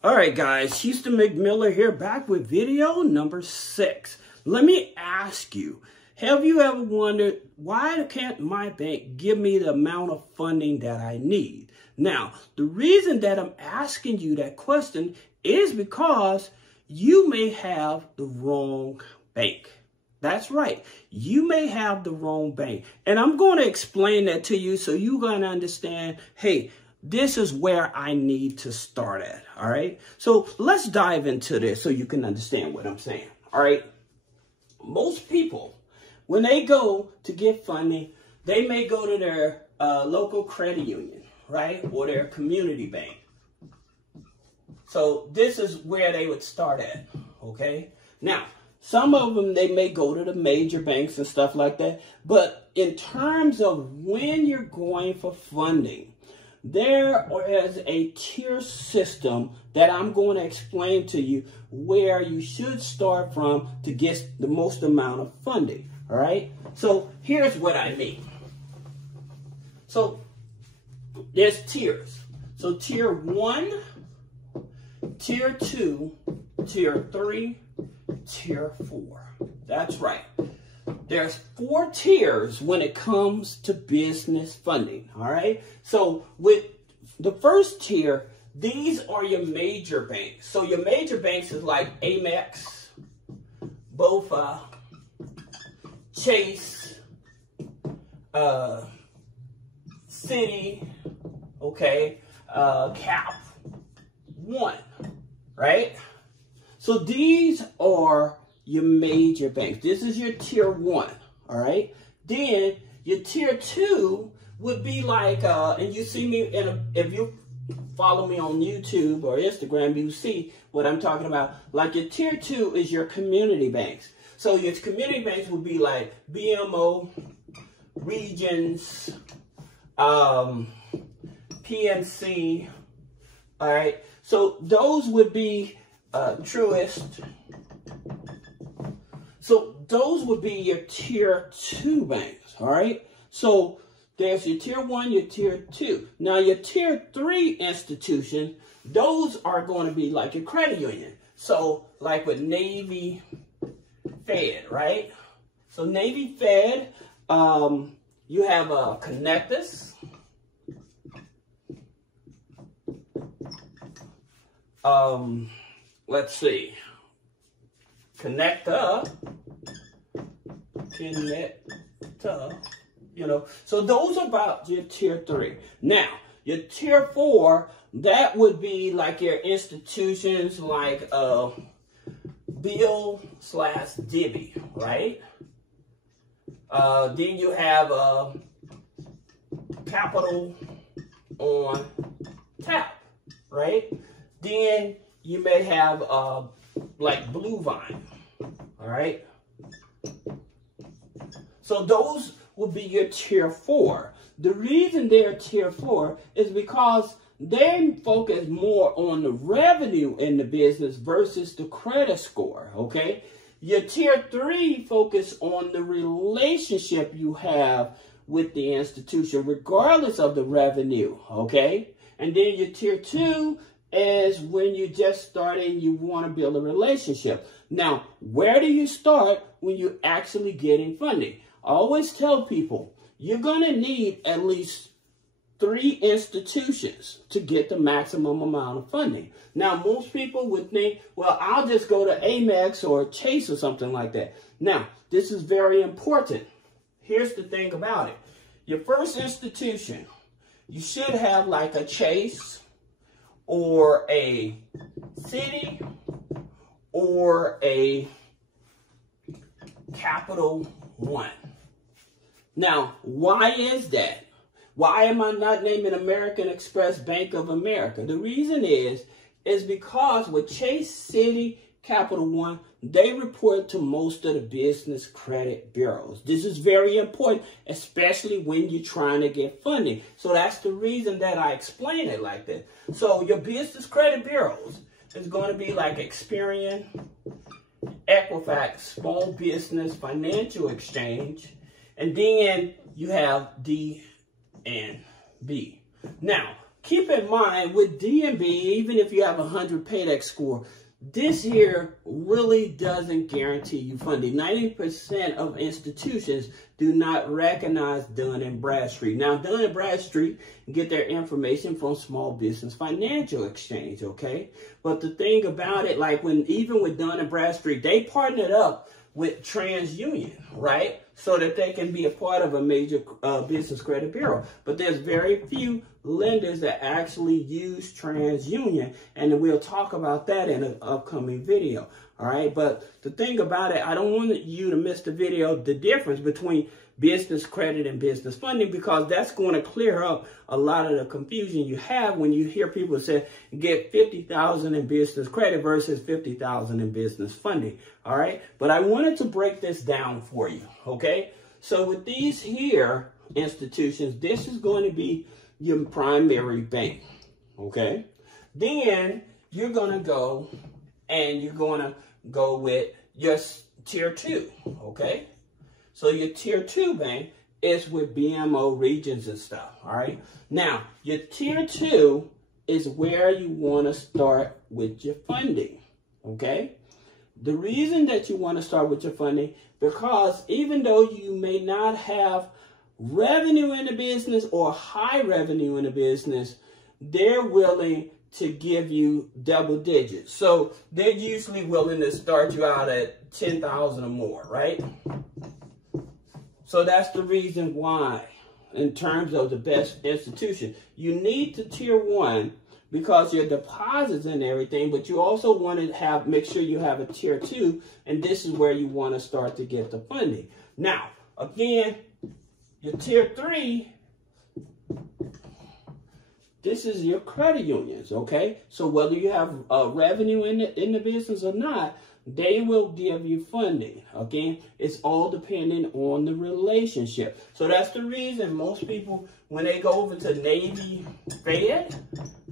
All right, guys, Houston McMiller here, back with video number 6. Let me ask you, have you ever wondered, why can't my bank give me the amount of funding that I need? Now, the reason that I'm asking you that question is because you may have the wrong bank. That's right. You may have the wrong bank. And I'm going to explain that to you so you're going to understand, hey, this is where I need to start at, all right? So let's dive into this so you can understand what I'm saying, all right? Most people, when they go to get funding, they may go to their local credit union, right? Or their community bank. So this is where they would start at, okay? Now, some of them, they may go to the major banks and stuff like that. But in terms of when you're going for funding, there is a tier system that I'm going to explain to you where you should start from to get the most amount of funding, all right? So here's what I mean. So there's tiers. So tier 1, tier 2, tier 3, tier 4. That's right. There's 4 tiers when it comes to business funding, all right? So with the first tier, these are your major banks. So your major banks is like Amex, BofA, Chase, Citi, okay, Cap One, right? So these are your major banks. This is your tier 1, all right? Then your tier 2 would be like, and you see me, if you follow me on YouTube or Instagram, you see what I'm talking about. Like your tier 2 is your community banks. So your community banks would be like BMO, Regions, PNC, all right? So those would be Truist. So those would be your tier 2 banks, all right? So there's your tier 1, your tier 2. Now your tier 3 institutions, those are going to be like your credit union. So like with Navy Fed, right? So Navy Fed, you have Connectus. Let's see. Connecta, you know. So those are about your tier 3. Now, your tier 4, that would be like your institutions like Bill/Divvy, right? Then you have Capital on Tap, right? Then you may have like Blue Vine, all right? So those will be your tier 4. The reason they're tier 4 is because they focus more on the revenue in the business versus the credit score, okay? Your tier 3 focus on the relationship you have with the institution, regardless of the revenue, okay? And then your tier 2 is when you're just starting, you want to build a relationship. Now, where do you start when you're actually getting funding? I always tell people, you're going to need at least 3 institutions to get the maximum amount of funding. Now, most people would think, well, I'll just go to Amex or Chase or something like that. Now, this is very important. Here's the thing about it. Your first institution, you should have like a Chase or a Citi or a Capital One. Now, why is that? Why am I not naming American Express, Bank of America? The reason is because with Chase, Citi, Capital One, they report to most of the business credit bureaus. This is very important, especially when you're trying to get funding. So that's the reason that I explain it like that. So your business credit bureaus is going to be like Experian, Equifax, Small Business Financial Exchange, and then you have D and B. Now, keep in mind with DNB, even if you have a 100 paydex score, this here really doesn't guarantee you funding. 90% of institutions do not recognize Dun & Bradstreet. Now, Dun & Bradstreet get their information from Small Business Financial Exchange, okay? But the thing about it, like even with Dun & Bradstreet, they partnered up with TransUnion, right? So that they can be a part of a major business credit bureau. But there's very few lenders that actually use TransUnion, and we'll talk about that in an upcoming video. All right, but the thing about it, I don't want you to miss the video, the difference between business credit and business funding, because that's going to clear up a lot of the confusion you have when you hear people say get $50,000 in business credit versus $50,000 in business funding. All right, but I wanted to break this down for you. Okay, so with these here institutions, this is going to be your primary bank. Okay, then you're going to go and you're going to go with your tier 2. Okay, so your tier 2 bank is with BMO regions and stuff. All right, now your tier 2 is where you want to start with your funding. Okay, the reason that you want to start with your funding, because even though you may not have revenue in the business or high revenue in the business, they're willing to give you double digits. So they're usually willing to start you out at 10,000 or more, right? So that's the reason why, in terms of the best institution, you need the tier 1 because your deposits and everything, but you also want to make sure you have a tier 2, and this is where you want to start to get the funding. Now, again, your tier 3, this is your credit unions, okay? So whether you have revenue in the business or not, they will give you funding. Again, it's all dependent on the relationship. So that's the reason most people, when they go over to Navy Fed,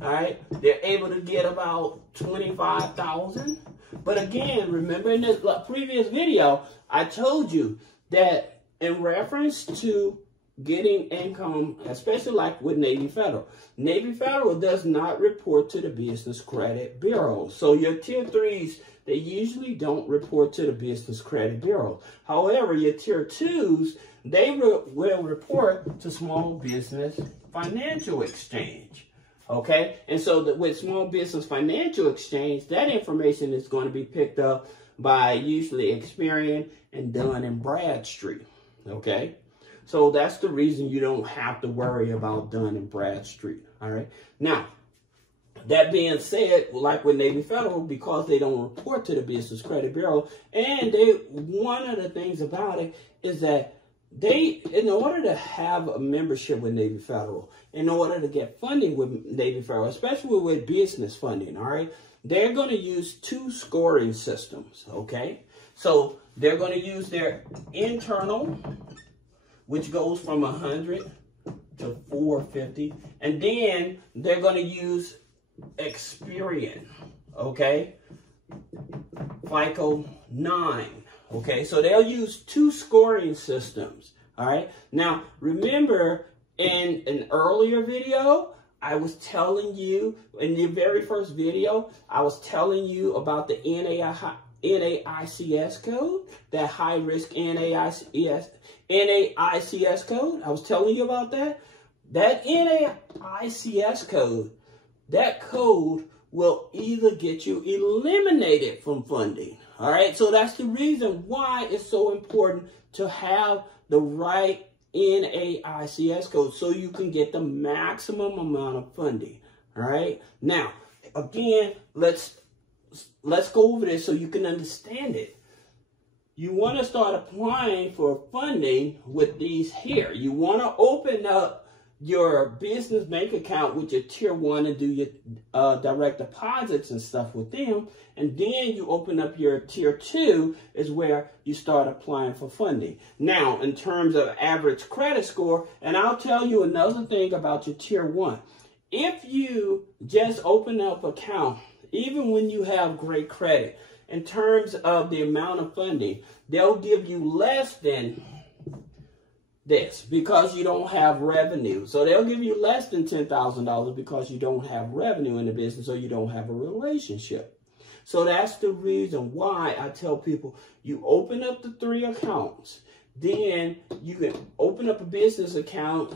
all right, they're able to get about $25,000. But again, remember in this previous video, I told you that in reference to getting income, especially like with Navy Federal does not report to the Business Credit Bureau. So your tier 3s, they usually don't report to the Business Credit Bureau. However, your tier 2s, they will report to Small Business Financial Exchange. Okay, and so with Small Business Financial Exchange, that information is going to be picked up by usually Experian and Dun & Bradstreet. Okay, so that's the reason you don't have to worry about Dun & Bradstreet. All right, now that being said, like with Navy Federal, because they don't report to the Business Credit Bureau, and one of the things about it is that in order to have a membership with Navy Federal, in order to get funding with Navy Federal, especially with business funding, all right, they're going to use 2 scoring systems, okay? So they're going to use their internal, which goes from 100 to 450, and then they're going to use Experian, okay? FICO 9. Okay, so they'll use 2 scoring systems. All right. Now, remember in an earlier video, I was telling you, in the very first video, I was telling you about the NAICS code, that high risk NAICS code. I was telling you about that. That NAICS code, that code will either get you eliminated from funding. All right, so that's the reason why it's so important to have the right NAICS code so you can get the maximum amount of funding. All right, now again, let's go over this so you can understand it. You want to start applying for funding with these here. You want to open up your business bank account with your tier 1 and do your direct deposits and stuff with them. And then you open up your tier 2 is where you start applying for funding. Now, in terms of average credit score, and I'll tell you another thing about your tier 1. If you just open up an account, even when you have great credit, in terms of the amount of funding, they'll give you less than this because you don't have revenue. So they'll give you less than $10,000 because you don't have revenue in the business or you don't have a relationship. So that's the reason why I tell people you open up the 3 accounts. Then you can open up a business account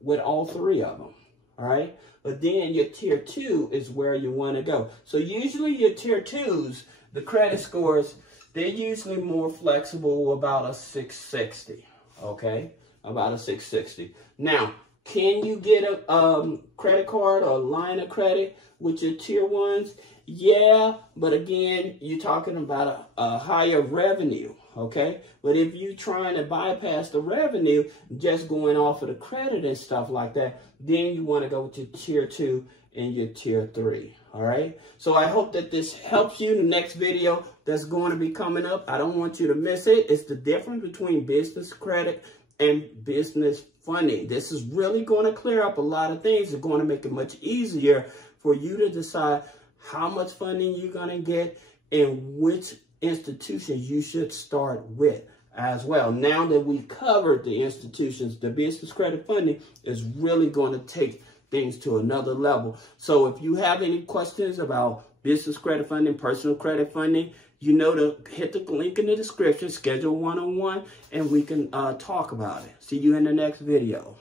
with all 3 of them. All right. But then your tier 2 is where you want to go. So usually your tier 2s, the credit scores, they're usually more flexible, about a 660. Okay, about a 660. Now, can you get a credit card or a line of credit with your tier 1s? Yeah, but again, you're talking about a higher revenue, okay? But if you're trying to bypass the revenue, just going off of the credit and stuff like that, then you want to go to tier 2 and your tier 3, all right? So I hope that this helps you. The next video that's going to be coming up, I don't want you to miss it. It's the difference between business credit and business funding. This is really going to clear up a lot of things. It's going to make it much easier for you to decide how much funding you're going to get and which institutions you should start with as well. Now that we've covered the institutions, the business credit funding is really going to take things to another level. So if you have any questions about business credit funding, personal credit funding, you know to hit the link in the description, schedule one-on-one, and we can talk about it. See you in the next video.